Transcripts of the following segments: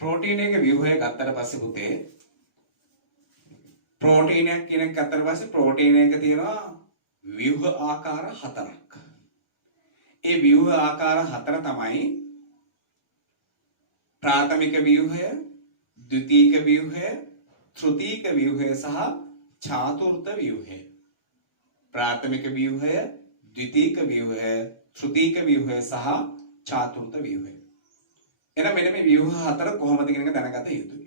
Protein එක ව්‍යුහය ගත්තට පස්සේ පුතේ ප්‍රෝටීන් එක කියන එක ගත්තට පස්සේ ප්‍රෝටීන් එක තියෙනවා ව්‍යුහ ආකාර හතරක්. ඒ ව්‍යුහ ආකාර හතර තමයි ප්‍රාථමික ව්‍යුහය, ද්විතීක ව්‍යුහය, තෘතීක ව්‍යුහය සහ චාතුර්ථ ව්‍යුහය. ප්‍රාථමික ව්‍යුහය, ද්විතීක ව්‍යුහය, තෘතීක ව්‍යුහය සහ චාතුර්ථ ව්‍යුහය. එහෙනම් මෙන්න මේ ව්‍යුහ හතර කොහොමද කියන එක දැනගත යුතුයි.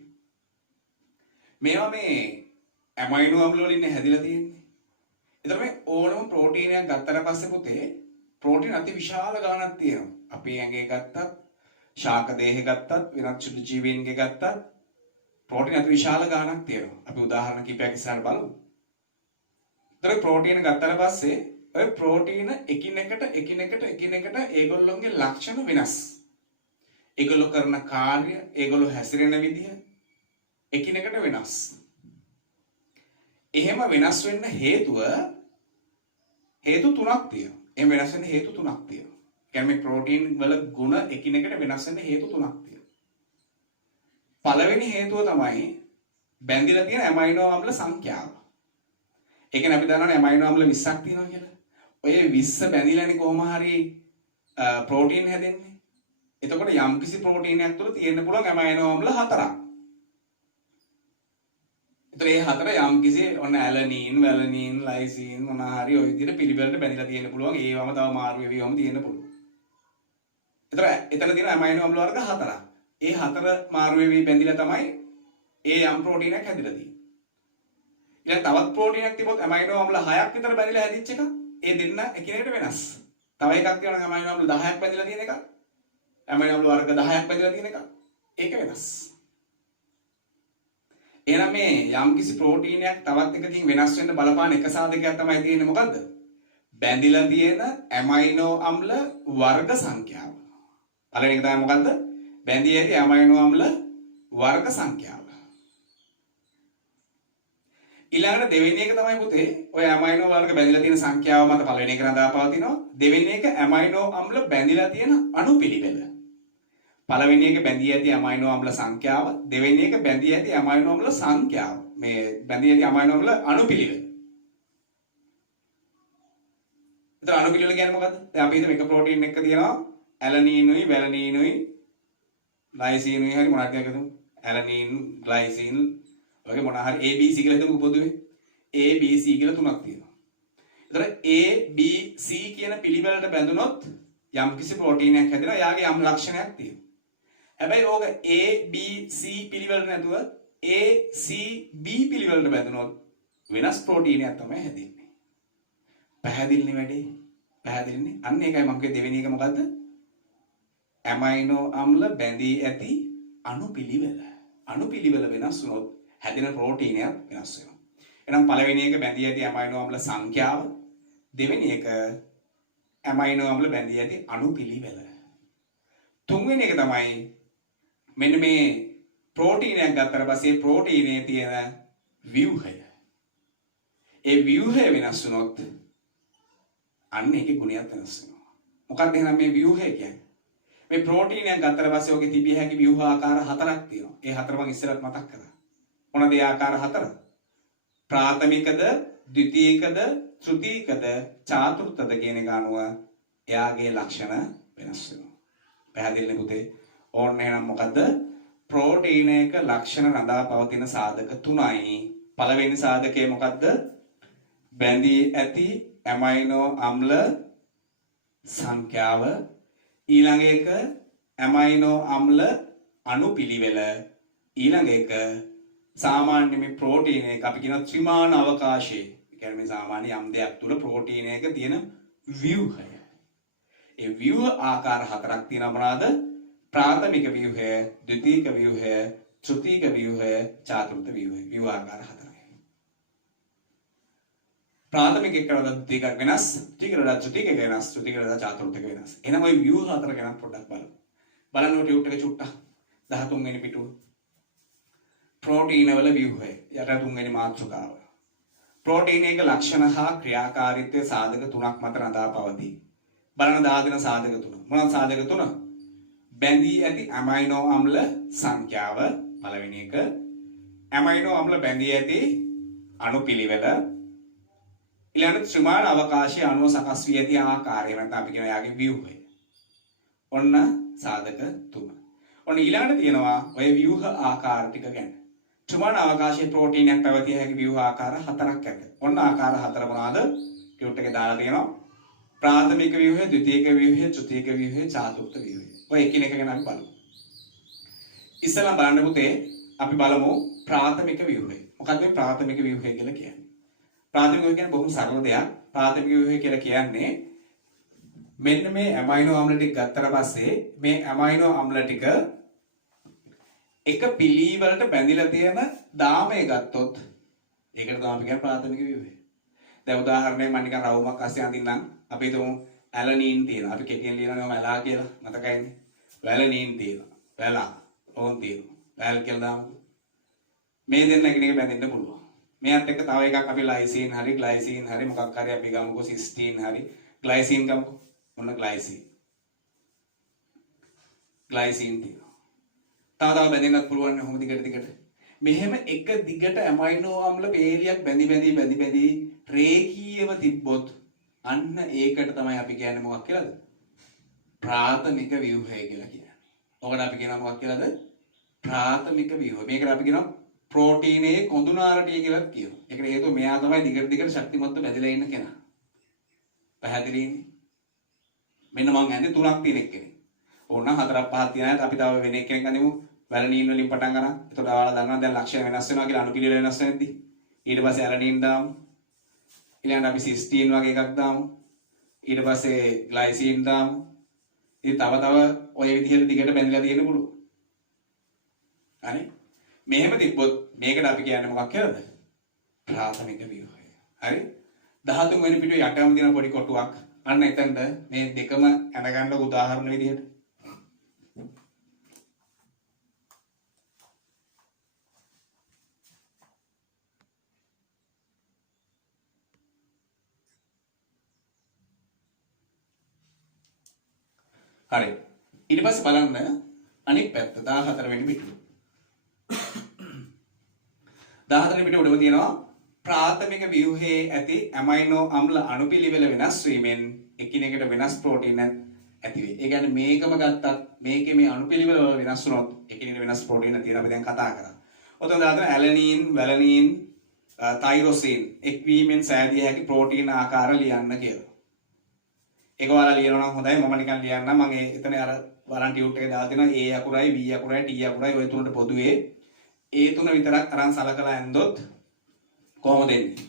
මේවා මේ ඇමයිනෝ අම්ල වලින් හැදිලා තියෙන්නේ. ඒතර මේ ඕනම ප්‍රෝටීනයක් ගත්තට පස්සේ පුතේ ප්‍රෝටීන් අති විශාල ගාණක් තියෙනවා. අපි ඇඟේ ගත්තත්, ශාක දේහේ ගත්තත්, වෙනත් සුදු ජීවීන්ගේ ගත්තත් ප්‍රෝටීන් අති විශාල ගාණක් තියෙනවා. අපි උදාහරණ කිහිපයක් ඉස්සරහ බලමු. ඒතර ප්‍රෝටීන ගත්තට පස්සේ ඔය ප්‍රෝටීන එකිනෙකට ඒගොල්ලොන්ගේ ලක්ෂණ වෙනස්. ඒගොල්ලෝ කරන කාර්ය, ඒගොල්ලෝ හැසිරෙන විදිහ එකිනෙකට වෙනස්. එහෙම වෙනස් වෙන්න හේතු තුනක් තියෙනවා. එහෙම වෙනස් වෙන්න හේතු තුනක් තියෙනවා. කියන්නේ මේ ප්‍රෝටීන් වල ගුණ එකිනෙකට වෙනස් වෙන්න හේතු තුනක් තියෙනවා. පළවෙනි හේතුව තමයි බැඳිලා තියෙන ඇමයිනෝ අම්ල සංඛ්‍යාව. ඒ කියන්නේ අපි දන්නවනේ ඇමයිනෝ අම්ල 20ක් තියෙනවා කියලා. ඔය 20 බැඳිලානේ කොහොම හරි ප්‍රෝටීන් හැදෙන්නේ. එතකොට යම්කිසි ප්‍රෝටීනයක් තුළ තියෙන්න පුළුවන් ඇමයිනෝ අම්ල හතරක්. ඒතර මේ හතර යම්කිසි ඔන්න ඇලනීන්, වැලනීන්, ලයිසින් මොන හරි ඔය විදිහට පිළිවෙලට බැඳලා තියෙන්න පුළුවන්. ඒවම තව මාරු වෙවිවම තියෙන්න පුළුවන්. ඒතර එතන තියෙන ඇමයිනෝ අම්ල වර්ග හතරක්. ඒ හතර මාරු වෙවි බැඳිලා තමයි ඒ යම් ප්‍රෝටීනයක් හැදිලා තියෙන්නේ. ඊළඟ තවත් ප්‍රෝටීනයක් තිබොත් ඇමයිනෝ අම්ල 6ක් විතර බැඳිලා හැදිච්ච එක. ඒ දෙන්න එකිනෙකට වෙනස්. තව එකක් තියෙනවා ඇමයිනෝ අම්ල 10ක් බැඳිලා තියෙන එක. ඇමයිනෝ අම්ල වර්ග 10ක් බැඳලා තියෙන එක. ඒක වෙනස්. එහෙනම් මේ යම්කිසි ප්‍රෝටීනයක් තවත් එකකින් වෙනස් වෙන්න බලපාන එක සාධකයක් තමයි තියෙන්නේ මොකද්ද? බැඳිලා තියෙන ඇමයිනෝ අම්ල වර්ග සංඛ්‍යාව. පළවෙනි එක තමයි මොකද්ද? බැඳී ඇති ඇමයිනෝ අම්ල වර්ග සංඛ්‍යාව. ඊළඟට දෙවෙනි එක තමයි පුතේ ඔය ඇමයිනෝ වර්ග බැඳිලා තියෙන සංඛ්‍යාව මත පළවෙනි එක රඳා පවතිනවා. දෙවෙනි එක ඇමයිනෝ අම්ල බැඳිලා තියෙන අණුපිළිවෙල. පළවෙනි එක බැඳී ඇති ඇමයිනෝ අම්ල සංඛ්‍යාව, දෙවෙනි එක බැඳී ඇති ඇමයිනෝ අම්ල සංඛ්‍යාව. මේ බැඳී ඇති ඇමයිනෝ අම්ල අණුපිළිවෙල. ඒතර අණුපිළිවෙල කියන්නේ මොකද්ද? දැන් අපි හිතමු එක ප්‍රෝටීන් එකක තියෙනවා ඇලනීනුයි, වැලනීනුයි, ලයිසිනුයි හරි මොනවද කියලා හිතමු. ඇලනීන්, ග්ලයිසින් වගේ මොනවා හරි A B C කියලා හිතමු පොදුවේ. A B C කියලා තුනක් තියෙනවා. ඒතර A B C කියන පිළිවෙලට බැඳුනොත් යම්කිසි ප්‍රෝටීනයක් හැදෙනවා. එයාගේ යම් ලක්ෂණයක් තියෙනවා. හැබැයි ඕක A B C පිළිවෙලට නැතුව A C B පිළිවෙලට බැඳුනොත් වෙනස් ප්‍රෝටීනයක් තමයි හැදෙන්නේ. පැහැදිලිනේ වැඩේ? පැහැදිලිනේ? අන්න ඒකයි මම කිව්වේ දෙවෙනි එක මොකද්ද? ඇමයිනෝ අම්ල බැඳී ඇති අණුපිළිවෙල. අණුපිළිවෙල වෙනස් වුණොත් හැදෙන ප්‍රෝටීනයක් වෙනස් වෙනවා. එහෙනම් පළවෙනි එක බැඳී ඇති ඇමයිනෝ අම්ල සංඛ්‍යාව, දෙවෙනි එක ඇමයිනෝ අම්ල බැඳී ඇති අණුපිළිවෙල. තුන්වෙනි එක තමයි මෙන්න මේ ප්‍රෝටීනයක් ගත්තට පස්සේ ප්‍රෝටීනයේ තියෙන ව්‍යුහය. ඒ ව්‍යුහය වෙනස් වුණොත් අන්න ඒකේ ගුණයක් වෙනස් වෙනවා. මොකක්ද එහෙනම් මේ ව්‍යුහය කියන්නේ? මේ ප්‍රෝටීනයක් ගත්තට පස්සේ ඔගේ තිබිය හැකි ව්‍යුහ ආකාර හතරක් තියෙනවා. ඒ හතර මම ඉස්සෙල්ලත් මතක් කරා. මොනවද ඒ ආකාර හතර? ප්‍රාථමිකද, ද්විතීකද, තෘතීකද, චාතුර්ථද කියන එක අනුව එයාගේ ලක්ෂණ වෙනස් වෙනවා. පැහැදිලිනේ පුතේ? ඕන්න එහෙනම් මොකද්ද? ප්‍රෝටීනයක ලක්ෂණ රඳා පවතින සාධක තුනයි. පළවෙනි සාධකය මොකද්ද? බැඳී ඇති ඇමයිනෝ අම්ල සංඛ්‍යාව. ඊළඟ එක ඇමයිනෝ අම්ල අණුපිළිවෙල. ඊළඟ එක සාමාන්‍ය මේ ප්‍රෝටීනයක අපි කියන ත්‍රිමාන අවකාශය. ඒ කියන්නේ මේ සාමාන්‍ය යම් දෙයක් තුල ප්‍රෝටීනයක තියෙන ව්‍යුහය. ඒ ව්‍යුහ ආකාර හතරක් තියෙනවා මොනවාද? ප්‍රාථමික ව්‍යුහය, ද්විතීක ව්‍යුහය, තෘතීක ව්‍යුහය, චාතුර්ථ ව්‍යුහය. ව්‍යුහ ආකාර හතරයි. ප්‍රාථමික එකට වඩා ද්විතීක වෙනස්, ද්විතීක වඩා තෘතීක වෙනස්, තෘතීක වඩා චාතුර්ථ වෙනස්. එහෙනම් ওই ව්‍යුහ හතර ගැන පොඩ්ඩක් බලමු. බලන්න ටියුට් එක චුට්ටක් 13 වෙනි පිටුව. ප්‍රෝටීන වල ව්‍යුහය. යට 3 වෙනි මාතෘකාව. ප්‍රෝටීනයක ලක්ෂණ හා ක්‍රියාකාරීත්වයේ සාධක තුනක් මත රඳා පවතී. බලන දාගෙන සාධක තුන. මොනවාද සාධක තුන? බැඳී ඇති ඇමයිනෝ අම්ල සංඛ්‍යාව පළවෙනි එක. ඇමයිනෝ අම්ල බැඳී ඇති අණුපිළිවෙල ඊළඟ ත්‍රිමාණ අවකාශයේ අණුව සකස් වී ඇති ආකාරය නැත්නම් අපි කියන යාගේ ව්‍යුහය. ඔන්න සාධක 3. ඔන්න ඊළඟට තියෙනවා ඔය ව්‍යුහ ආකාර ටික ගැන. ත්‍රිමාණ අවකාශයේ ප්‍රෝටීනයක් පැවතිය හැකි ව්‍යුහ ආකාර 4ක් ඇත. ඔන්න ආකාර 4 මොනවාද? ටියුට් එකේ දාලා තියෙනවා. ප්‍රාථමික ව්‍යුහය, ද්විතීයික ව්‍යුහය, තෘතීයික ව්‍යුහය, චතුර්ථ ව්‍යුහය. ඔය එකිනෙක ගැන අපි බලමු. ඉස්සෙල්ලා බලන්න පුතේ අපි බලමු ප්‍රාථමික ව්‍යුහය. මොකක්ද මේ ප්‍රාථමික ව්‍යුහය කියලා කියන්නේ? ප්‍රාථමික ව්‍යුහය කියන්නේ බොහොම සරල දෙයක්. ප්‍රාථමික ව්‍යුහය කියලා කියන්නේ මෙන්න මේ ඇමයිනෝ අම්ල ටික ගත්තට පස්සේ මේ ඇමයිනෝ අම්ල ටික එක පිළිවෙලට බැඳිලා තියෙන දාමය ගත්තොත් ඒකට තමයි අපි කියන්නේ ප්‍රාථමික ව්‍යුහය. දැන් උදාහරණයක් මම නිකන් රවුමක් අස්සේ අඳින්නම්. අපි හිතමු ඇලනීන් තියෙනවා. අපි කෙටියෙන් ලියනවා ඇලා කියලා. මතකයිනේ. වැලනීන් තියෙනවා. වැලා. ඕන් තියෙනවා. වැල් කියලා දාමු. මේ දෙන්න එකිනෙක බැඳෙන්න පුළුවන්. මෙයත් එක්ක තව එකක් අපි ලයිසින් හරි ග්ලයිසින් හරි මොකක් හරි අපි ගමුකෝ සිස්ටීන් හරි ග්ලයිසින් ගමුකෝ. මොන ග්ලයිසින්. ග්ලයිසින් තියෙනවා. තව බැඳෙන්නත් පුළුවන් නේ කොහොම දිගට. මෙහෙම එක දිගට ඇමයිනෝ අම්ල පේලියක් බැඳි රේඛීයව තිබ්බොත් අන්න ඒකට තමයි අපි කියන්නේ මොකක් කියලාද? ප්‍රාථමික ව්‍යුහය කියලා කියන්නේ. ඔකට අපි කියනවා මොකක් කියලාද? ප්‍රාථමික ව්‍යුහය. මේකට අපි කියනවා ප්‍රෝටීනයේ කොඳුනාරටිය කියලා කියනවා. ඒකට හේතුව මෙයා තමයි දිගට ශක්තිමත්ව බැඳලා ඉන්න කෙනා. පැහැදිලිනේ? මෙන්න මං ඇන්නේ 3ක් තියෙන එක්කෙනෙක්. ඕනනම් 4ක් 5ක් තියෙන අයත් අපි තව වෙන එක්කෙනෙක් අනිමු. වැලනීන් වලින් පටන් ගන්න. එතකොට ඔයාලා දන්නවා දැන් ලක්ෂණ වෙනස් වෙනවා කියලා අණුපිළිවෙල වෙනස් වෙනදී. ඊට පස්සේ ඇලනීන් දාමු. ඊළඟට අපි සිස්ටීන් වගේ එකක් දාමු. ඊට පස්සේ ග්ලයිසින් දාමු. ඉතින් තව ඔය විදිහට දිගට බැඳලා තියෙන්න පුළුවන්. හරි? මෙහෙම තිබ්බොත් මේකට අපි කියන්නේ මොකක් කියලාද? ප්‍රාථමික ව්‍යුහය. හරි? 13 වෙනි පිටුවේ යටම තියෙන පොඩි කොටුවක්. අන්න එතනද මේ දෙකම අඳගන්න උදාහරණ විදිහට. හරි. ඊට පස්සේ බලන්න අනිත් පැත්ත 14 වෙනි පිටුව. 14 වෙනි පිටුව උඩම තියෙනවා ප්‍රාථමික ව්‍යුහයේ ඇති ඇමයිනෝ අම්ල අණුපිළිවෙල වෙනස් වීමෙන් එකිනෙකට වෙනස් ප්‍රෝටීන ඇති වේ. ඒ කියන්නේ මේකම ගත්තත් මේකේ මේ අණුපිළිවෙල වල වෙනස් වුණොත් එකිනෙකට වෙනස් ප්‍රෝටීන තියෙන අපි දැන් කතා කරා. ඔතන දාතන ඇලනීන්, වැලනීන්, තයිරොසින් එක්වීමෙන් සෑදිය හැකි ප්‍රෝටීන ආකාර ලියන්න කියලා. ඒක ඔයාලා ලියනවා නම් හොඳයි. මම නිකන් ලියන්නම්. මම එතන අර බලන් ටියුට් එකේ දාලා තියෙනවා A අකුරයි B අකුරයි T අකුරයි ඔය තුනට පොදුවේ ඒ තුන විතරක් අරන් සලකලා ඇන්දොත් කොහොමද එන්නේ?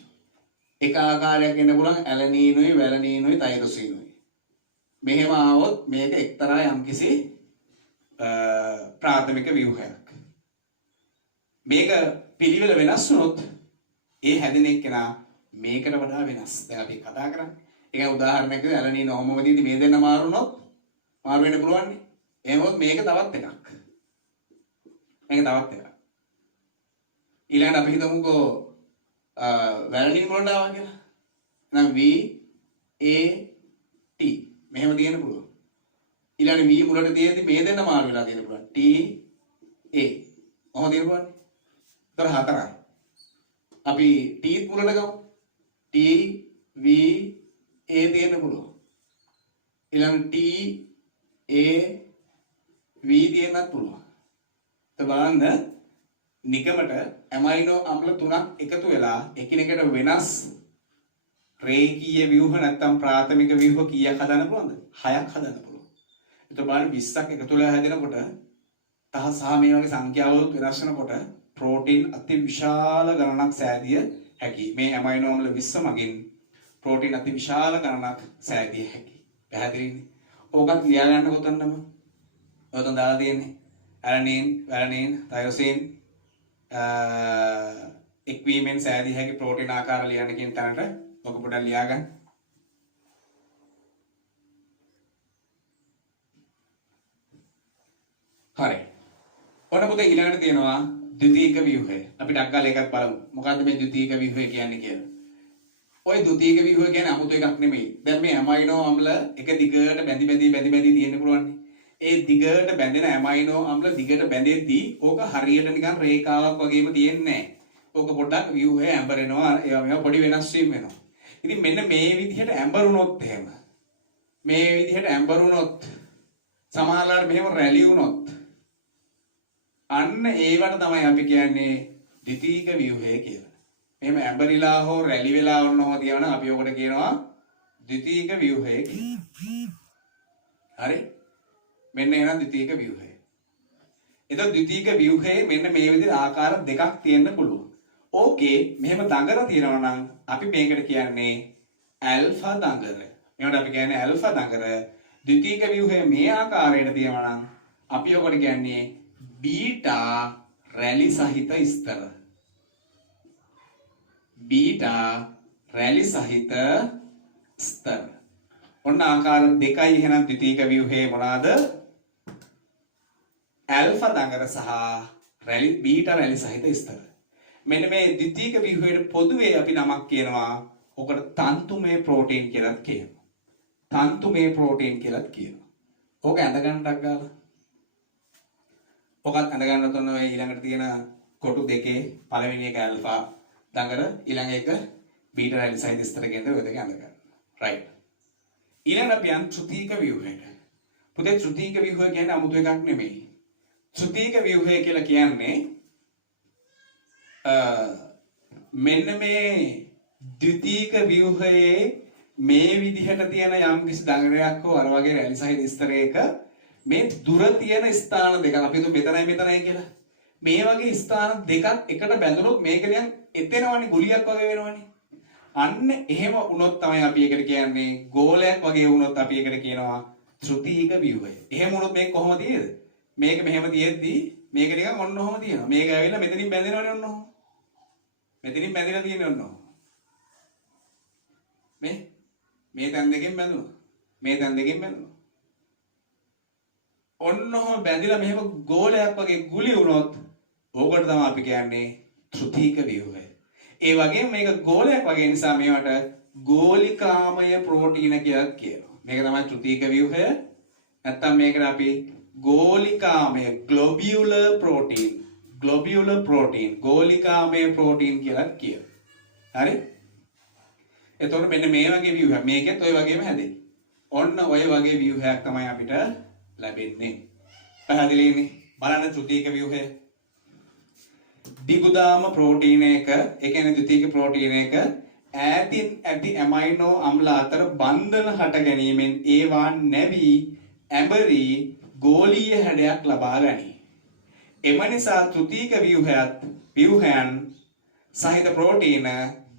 එක ආකාරයක් එන්න පුළුවන් ඇලනීනුයි වැලනීනුයි තයිරොසිනුයි. මෙහෙම ආවොත් මේක එක්තරා යම්කිසි ප්‍රාථමික ව්‍යුහයක්. මේක පිළිවෙල වෙනස් වුණොත් ඒ හැදෙන එක්කෙනා මේකට වඩා වෙනස්. දැන් අපි කතා කරන්නේ. ඒක උදාහරණයක් විදිහට ඇලනීන හෝමෝවේදී මේ දෙන්න මාරු වුණොත් මාරු වෙන්න පුළුවන් නේ. එහෙමොත් මේක තවත් එකක්. මේක තවත් එකක්. ඊළඟට අපි හිතමුකෝ වැලනීන් වලට ආවා කියලා. එහෙනම් V A T මෙහෙම තියෙන්න පුළුවන්. ඊළඟට V මුලට තියෙද්දි මේ දෙන්න මාරු වෙලා තියෙන්න පුළුවන්. T A කොහොමද තියෙන්න පුළුවන්? ඒතර හතරයි. අපි T මුලට ගමු. T V A තියෙන්න පුළුවන්. ඊළඟ T A V තියෙන්නත් පුළුවන්. તો බලන්න නිකමට ඇමයිනෝ අම්ල තුනක් එකතු වෙලා එකිනෙකට වෙනස් රේඛීය ව්‍යුහ නැත්නම් ප්‍රාථමික ව්‍යුහ කීයක් හදන්න පුළුවන්ද? 6ක් හදන්න පුළුවන්. ඒතකොට බලන්න 20ක් එකතු වෙලා හැදෙනකොට තහ සහ මේ වගේ සංඛ්‍යාවලුත් වෙනස් වෙනකොට ප්‍රෝටීන් අති විශාල ගණනක් සෑදිය හැකියි. මේ ඇමයිනෝ අම්ල 20 මගින් ප්‍රෝටීන් අති විශාල ගණනක් සෑදිය හැකියි. පැහැදිලිනේ? ඕකත් ලියා ගන්න කොතනම? ඔතන දාලා තියෙන්නේ. ඇලනීන්, වැලනීන්, තයිරොසින් එක්වීමෙන් සෑදිය හැකි ප්‍රෝටීන් ආකාර ලියන්න කියන තැනට ඔක පොඩ්ඩක් ලියා ගන්න. හරි. ඔන්න පුතේ ඊළඟට තියෙනවා ද්විතීයික ව්‍යුහය. අපි ඩක් ගාලා එකක් බලමු. මොකද්ද මේ ද්විතීයික ව්‍යුහය කියන්නේ කියලා? ඔය ද්විතීයික ව්‍යුහය කියන්නේ 아무තු එකක් නෙමෙයි. දැන් මේ ඇමයිනෝ අම්ල එක දිගට බැඳි තියෙන්න පුළුවන්. ඒ දිගට බැඳෙන ඇමයිනෝ අම්ල දිගට බැඳෙද්දී ඕක හරියට නිකන් රේඛාවක් වගේම තියෙන්නේ නැහැ. ඕක පොඩ්ඩක් ව්‍යුහය ඇඹරෙනවා. ඒවා පොඩි වෙනස් වීම වෙනවා. ඉතින් මෙන්න මේ විදිහට ඇඹරුණොත් එහෙම මේ විදිහට ඇඹරුණොත් සමහරවිට මෙහෙම රැලි වුණොත් අන්න ඒවට තමයි අපි කියන්නේ ද්විතීක ව්‍යුහය කියලා. එහෙම ඇඹරිලා හෝ රැලි වෙලා වුණොත් කියනවා අපි ඔකට කියනවා ද්විතීක ව්‍යුහය කියලා. හරි? මෙන්න එහෙනම් ද්විතීක ව්‍යුහය. එතකොට ද්විතීක ව්‍යුහයේ මෙන්න මේ විදිහට ආකාර දෙකක් තියෙන්න පුළුවන්. ඕකේ මෙහෙම දඟර තියෙනවා නම් අපි මේකට කියන්නේ ඇල්ෆා දඟර. මේකට අපි කියන්නේ ඇල්ෆා දඟර. ද්විතීක ව්‍යුහය මේ ආකාරයට තියෙනවා නම් අපි ඔකට කියන්නේ බීටා රැලි සහිත ස්තර. බීටා රැලි සහිත ස්තර. ඔන්න ආකාර දෙකයි එහෙනම් ද්විතීක ව්‍යුහයේ මොනවාද? ඇල්ෆා දඟර සහ රැලි බීටා රැලි සහිත ස්තර. මෙන්න මේ ද්විතීක ව්‍යුහයට පොදුවේ අපි නමක් කියනවා. ඔකට තන්තුමය ප්‍රෝටීන් කියලා කියනවා. තන්තුමය ප්‍රෝටීන් කියලා කියනවා. ඕක ඇඳ ගන්නක් ගාලා. ඔකත් ඇඳ ගන්නත් ඔන්න ඔය ඊළඟට තියෙන කොටු දෙකේ පළවෙනි එක ඇල්ෆා දඟර ඊළඟ එක බීටා රැලි සහිත ස්තර කියන ඔය දෙක ඇඳ ගන්න. රයිට්. ඊළඟ අපි යන් ත්‍ෘතීක ව්‍යුහයට. පුතේ ත්‍ෘතීක ව්‍යුහය කියන්නේ 아무තු එකක් නෙමෙයි. ත්‍ෘතීක ව්‍යුහය කියලා කියන්නේ මෙන්න මේ ද්විතීක ව්‍යුහයේ මේ විදිහට තියෙන යම් කිසි දඟරයක් හෝ අර වගේ රැලි සහිත ස්තරයක මේ දුර තියෙන ස්ථාන දෙකක් අපි හිතුව මෙතනයි මෙතනයි කියලා. මේ වගේ ස්ථාන දෙකක් එකට බැඳුනොත් මේක නිකන් එතෙනවනේ ගුලියක් වගේ වෙනවනේ. අන්න එහෙම වුණොත් තමයි අපි ඒකට කියන්නේ ගෝලයක් වගේ වුණොත් අපි ඒකට කියනවා ත්‍ෘතීක ව්‍යුහය. එහෙම වුණොත් මේක කොහොම තියෙද? මේක මෙහෙම තියෙද්දි මේක නිකන් ඔන්න ඔහොම තියෙනවා. මේක ඇවිල්ලා මෙතනින් බැඳෙනවනේ ඔන්න ඔහොම. මෙතනින් බැඳලා තියෙන්නේ ඔන්න ඔහොම. මේ තැන් දෙකෙන් බැඳුණා. මේ තැන් දෙකෙන් බැඳුණා. ඔන්න ඔහොම බැඳිලා මෙහෙම ගෝලයක් වගේ ගුලි වුණොත් ඕකට තමයි අපි කියන්නේ ත්‍ෘතීක ව්‍යුහය. ඒ වගේම මේක ගෝලයක් වගේ නිසා මේවට ගෝලිකාමය ප්‍රෝටීන කියලා කියනවා. මේක තමයි ත්‍ෘතීක ව්‍යුහය. නැත්තම් මේකට අපි ගෝලිකාමය ග්ලොබියුලර් ප්‍රෝටීන් ගෝලිකාමය ප්‍රෝටීන් කියලා කියනවා. හරි? එතකොට මෙන්න මේ වගේ ව්‍යුහයක් මේකෙත් ඔය වගේම හැදෙන්නේ. ඔන්න ඔය වගේ ව්‍යුහයක් තමයි අපිට ලැබෙන්නේ. පැහැදිලිනේ? බලන්න ත්‍ෘතීක ව්‍යුහය. දිගුදාම ප්‍රෝටීන එක, ඒ කියන්නේ ද්විතීක ප්‍රෝටීන එක ඈතින් ඇති ඇමයිනෝ අම්ල අතර බන්ධන හට ගැනීමෙන් ඒවා නැවි ඇඹරි ගෝලීය හැඩයක් ලබා ගනී. එම නිසා ත්‍ෘතීක ව්‍යුහයන් සහිත ප්‍රෝටීන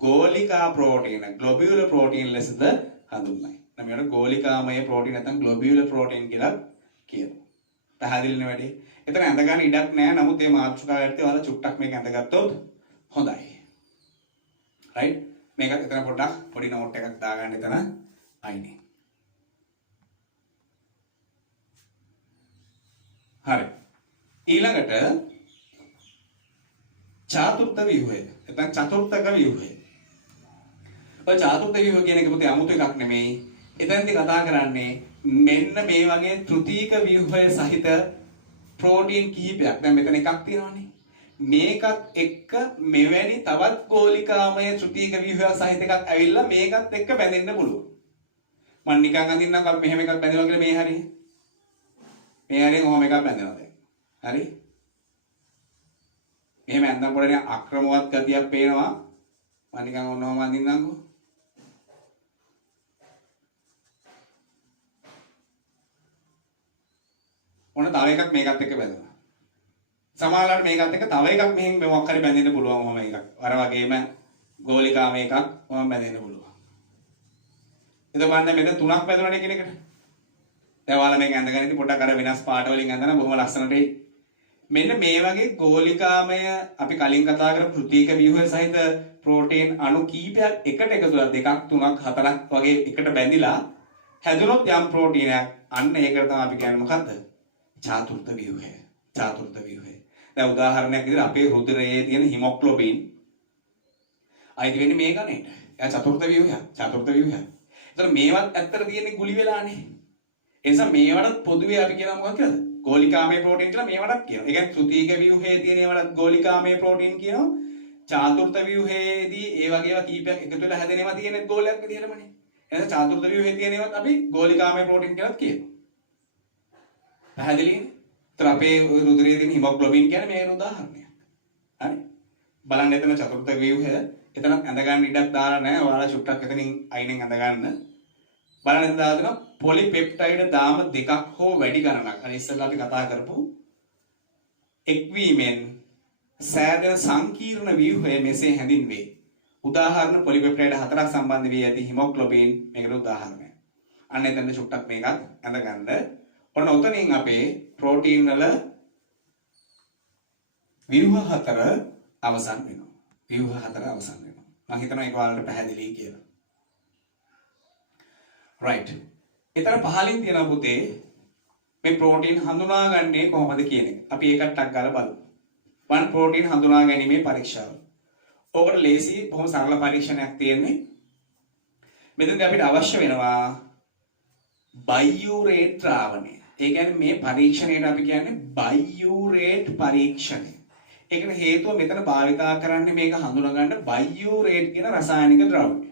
ගෝලිකා ප්‍රෝටීන ග්ලොබියුලර් ප්‍රෝටීන ලෙසද හඳුන්වයි. නම් මේකට ගෝලිකාමය ප්‍රෝටීන නැත්නම් ග්ලොබියුලර් ප්‍රෝටීන් කියලා කියනවා. පැහැදිලිනේ වැඩි? එතන ඇඳ ගන්න ඉඩක් නැහැ. නමුත් මේ මාතෘකාවට ඔයාලා චුට්ටක් මේක ඇඳගත්තොත් හොඳයි. රයිට්? මේකත් එතන පොඩ්ඩක් පොඩි නෝට් එකක් දාගන්න එතන අයිනේ. හරි. ඊළඟට චාතුර්ථ ව්‍යුහය. නැත්නම් චතුර්ථක ව්‍යුහය. ඔය චාතුර්ථ ව්‍යුහය කියන එක පුතේ 아무තු එකක් නෙමෙයි. එතනදී කතා කරන්නේ මෙන්න මේ වගේ ත්‍ෘතීක ව්‍යුහය සහිත ප්‍රෝටීන් කිහිපයක්. දැන් මෙතන එකක් තියෙනවානේ. මේකත් එක්ක මෙවැනි තවත් ගෝලිකාමය ත්‍ෘතීක ව්‍යුහය සහිත එකක් ඇවිල්ලා මේකත් එක්ක බැඳෙන්න පුළුවන්. මම නිකන් අඳින්නම් අපි මෙහෙම එකක් බැඳලා කියලා මේ හරිය. මේ හරියෙන් ඔහොම එකක් බැඳෙනවා දැන්. හරි? එහෙම ඇඳන් පොඩේ අක්‍රමවත් ගතියක් පේනවා. මම නිකන් ඔන්නෝම අඳින්නම්කෝ. ඔන්න තව එකක් මේකත් එක්ක බැඳුණා. සමහරවිට මේකත් එක්ක තව එකක් මෙහෙන් මොකක් හරි බැඳෙන්න පුළුවන් ඔහම එකක්. අර වගේම ගෝලිකාම එකක් ඔහම බැඳෙන්න පුළුවන්. එතකොට බලන්න මෙතන තුනක් බැඳුණානේ කෙනෙක්ට. දැන් ඔයාලා මේක ඇඳගෙන ඉතින් පොඩ්ඩක් අර වෙනස් පාට වලින් ඇඳන බොහොම ලස්සනට එයි. මෙන්න මේ වගේ ගෝලිකාමය අපි කලින් කතා කරපු ත්‍ෘතීක ව්‍යුහය සහිත ප්‍රෝටීන් අණු කීපයක් එකට එකතු වෙලා දෙකක් තුනක් හතරක් වගේ එකට බැඳිලා හැදුනොත් යම් ප්‍රෝටීනයක් අන්න ඒකට තමයි අපි කියන්නේ මොකද්ද? චාතුර්ථ ව්‍යුහය. චාතුර්ථ ව්‍යුහය. දැන් උදාහරණයක් විදිහට අපේ රුධිරයේ තියෙන හිමොග්ලොබින් අයිති වෙන්නේ මේ ගණේට. එයා චතුර්ථ ව්‍යුහය. චතුර්ථ ව්‍යුහය. ඒතර මේවත් ඇත්තට තියෙන්නේ ගුලි වෙලානේ. ඒ නිසා මේවට පොදුවේ අපි කියනවා මොකක්ද කියලා? ගෝලිකාමය ප්‍රෝටීන් කියලා මේවටත් කියනවා. ඒ කියන්නේ තෘතීයික ව්‍යුහයේ තියෙන ඒවාට ගෝලිකාමය ප්‍රෝටීන් කියනවා. චාතුර්ථ ව්‍යුහයේදී ඒ වගේ ඒවා කීපයක් එකතු වෙලා හැදෙන ඒවා තියෙන්නේ ගෝලයක් විදිහටමනේ. එහෙනම් චාතුර්ථ ව්‍යුහයේ තියෙන ඒවාත් අපි ගෝලිකාමය ප්‍රෝටීන් කියලාත් කියනවා. පැහැදිලිද? ඒතර අපේ රුධිරයේ තියෙන හිමොග්ලොබින් කියන්නේ මේකට උදාහරණයක්. හරි? බලන්න එතන චතුර්ථ ව්‍යුහය එතන ඇඳ ගන්න ඉඩක් දාලා නැහැ. ඔයාලා චුට්ටක් එතනින් අයිනෙන් ඇඳ ගන්න. බලන්න එතන දාලා දෙනවා පොලිපෙප්ටයිඩ් දාම දෙකක් හෝ වැඩි ගණනක්. අර ඉස්සෙල්ලා අපි කතා කරපු එක්වීමෙන් සෑදෙන සංකීර්ණ ව්‍යුහය මෙසේ හැඳින්වේ. උදාහරණ පොලිපෙප්ටයිඩ් හතරක් සම්බන්ධ වී ඇති හිමොග්ලොබින් මේකට උදාහරණයක්. අන්න එතන චුට්ටක් මේකත් ඇඳ ගන්න. ඔන්න උතනින් අපේ ප්‍රෝටීන් වල ව්‍යුහ හතර අවසන් වෙනවා. ව්‍යුහ හතර අවසන් වෙනවා. මම හිතනවා ඒක ඔයාලට පැහැදිලි කියලා. right. ඊතර පහලින් තියෙන පුතේ මේ ප්‍රෝටීන් හඳුනාගන්නේ කොහොමද කියන එක. අපි ඒකට ටක් ගාලා බලමු. වන් ප්‍රෝටීන් හඳුනා ගැනීමේ පරීක්ෂාව. ඕකට ලේසි බොහොම සරල පරීක්ෂණයක් තියෙන්නේ. මෙතනදී අපිට අවශ්‍ය වෙනවා බයියුරේට් ද්‍රාවණය. ඒ කියන්නේ මේ පරීක්ෂණයට අපි කියන්නේ බයියුරේට් පරීක්ෂණය. ඒකට හේතුව මෙතන භාවිතා කරන්නේ මේක හඳුනා ගන්න බයියුරේට් කියන රසායනික ද්‍රව්‍ය.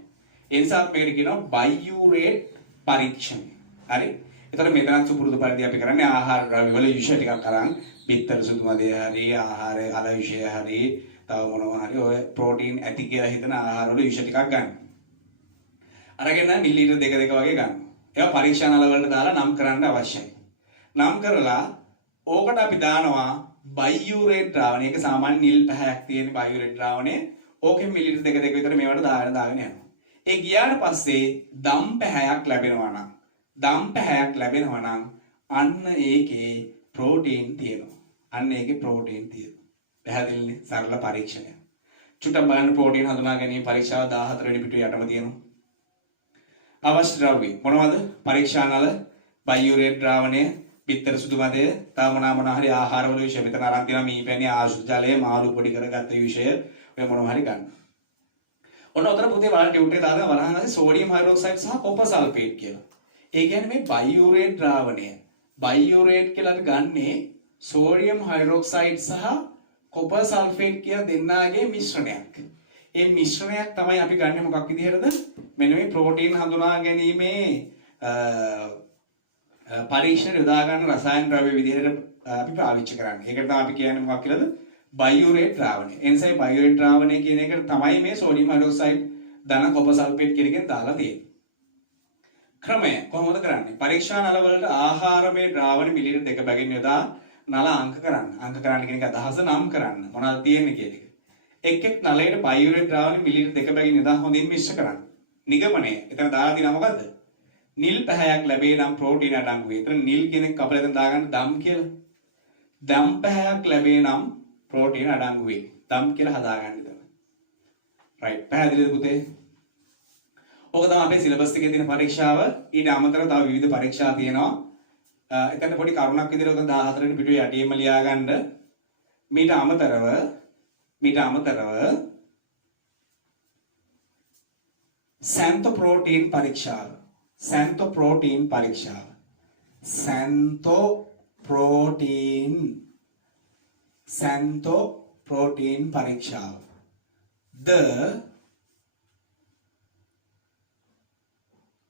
ඒ නිසා මේකට කියනවා බයියුරේට් පරීක්ෂණය. හරි? එතකොට මෙතනත් සුපුරුදු පරිදි අපි කරන්නේ ආහාර ද්‍රව්‍ය වල යුෂ ටිකක් අරන් බිත්තර සුදු මදේ හරි ආහාර අල යුෂය හරි තව මොනවා හරි ඔය ප්‍රෝටීන් ඇති කියලා හිතන ආහාර වල යුෂ ටිකක් ගන්න. අරගෙන මිලිලීටර් 2 වගේ ගන්න. ඒවා පරීක්ෂානල වලට දාලා නම් කරන්න අවශ්‍යයි. නම් කරලා ඕකට අපි දානවා බයියුරේට් ද්‍රාවණය. ඒක සාමාන්‍ය නිල් පැහැයක් තියෙන බයියුරේට් ද්‍රාවණය. ඕකෙන් මිලිලීටර් 2 විතර මේවට දාගෙන යනවා. ඒ ගියාට පස්සේ දම් පැහැයක් ලැබෙනවා නම් අන්න ඒකේ ප්‍රෝටීන් තියෙනවා. අන්න ඒකේ ප්‍රෝටීන් තියෙනවා. පැහැදිලිනේ? සරල පරීක්ෂණයක්. චුට්ටක් බලන්න ප්‍රෝටීන් හඳුනා ගැනීම පරීක්ෂාව 14 වෙනි පිටුවේ යටම තියෙනවා. අවශ්‍ය ද්‍රව්‍ය මොනවද? පරීක්ෂානල බයියුරේට් ද්‍රාවණය, බිත්තර සුදු මදය, තව මොනවා හරි ආහාරවල විෂය මෙතන අරන් තියෙනවා මීපැණි, ආශුද්ධ ජලය, මාළු පොඩි කරගත්ත විෂය ඔය මොනවා හරි ගන්න. ඔන්න උතර පුතේ බලන්න ටියුට් එක දාලා බලහන් හරි සෝඩියම් හයිඩ්‍රොක්සයිඩ් සහ කොපර් සල්ෆේට් කියලා. ඒ කියන්නේ මේ බයියුරේට් ද්‍රාවණය. බයියුරේට් කියලා අපි ගන්නේ සෝඩියම් හයිඩ්‍රොක්සයිඩ් සහ කොපර් සල්ෆේට් කියන දෙන්නාගේ මිශ්‍රණයක්. ඒ මිශ්‍රණයක් තමයි අපි ගන්නෙ මොකක් විදිහටද? මෙන්න මේ ප්‍රෝටීන් හඳුනා ගැනීමේ පරීක්ෂණ යොදා ගන්න රසායන ද්‍රව්‍ය විදිහට අපි පාවිච්චි කරන්නේ. ඒකට තමයි අපි කියන්නේ මොකක් කියලාද? බයියුරේට් ද්‍රාවණය. එනිසා බයියුරේට් ද්‍රාවණය කියන එකට තමයි මේ සෝඩියම් හයිඩ්‍රොක්සයිඩ් ධන කොපර් සල්ෆේට් කියන එකෙන් දාලා තියෙන්නේ. ක්‍රමය කොහොමද කරන්නේ? පරීක්ෂා නල වලට ආහාරමය ද්‍රාවණ මිලිලීටර් 2 බැගින් යොදා නල අංක කරන්න. අංක කරන්න කියන එක අදහස නම් කරන්න. මොනවද තියෙන්නේ කියන එක. එක් නලයට බයියුරේට් ද්‍රාවණ මිලිලීටර් 2 බැගින් යොදා හොඳින් මිශ්‍ර කරන්න. නිගමනය. එතන දාලා තියෙනවා මොකද්ද? නිල් පැහැයක් ලැබේ නම් ප්‍රෝටීන අඩංගු වේ. එතන නිල් කියන එක කපලා එතන දාගන්න දම් කියලා. දම් පැහැයක් ලැබේ නම් ප්‍රෝටීන අඩංගු වේ. දම් කියලා හදාගන්න ඉතින්. රයිට්. පැහැදිලිද පුතේ? ඕක තමයි අපේ සිලබස් එකේ තියෙන පරීක්ෂාව. ඊට අමතරව තව විවිධ පරීක්ෂා තියෙනවා. එතන පොඩි කරුණක් විදිහට උතන 14 වෙනි පිටුවේ යටියෙම ලියා ගන්න. මීට අමතරව සැන්තෝ ප්‍රෝටීන් පරීක්ෂාව. සැන්තෝ ප්‍රෝටීන් පරීක්ෂාව. ද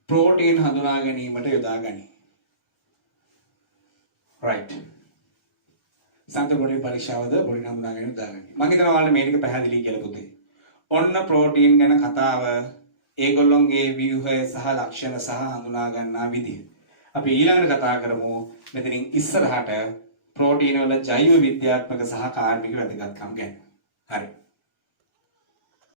ප්‍රෝටීන් හඳුනා ගැනීමට යොදා ගනී. right. සැන්තෝ ප්‍රෝටීන් පරීක්ෂාවද ප්‍රෝටීන් හඳුනා ගැනීමට යොදා ගනී. මම හිතනවා ඔයාලට මේක පැහැදිලි කියලා පුතේ. ඔන්න ප්‍රෝටීන් ගැන කතාව ඒගොල්ලොන්ගේ ව්‍යුහය සහ ලක්ෂණ සහ හඳුනා ගන්නා විදිහ. අපි ඊළඟට කතා කරමු මෙතනින් ඉස්සරහට ප්‍රෝටීන වල ජෛව විද්‍යාත්මක සහ කාර්මික වැදගත්කම් ගැන. හරි.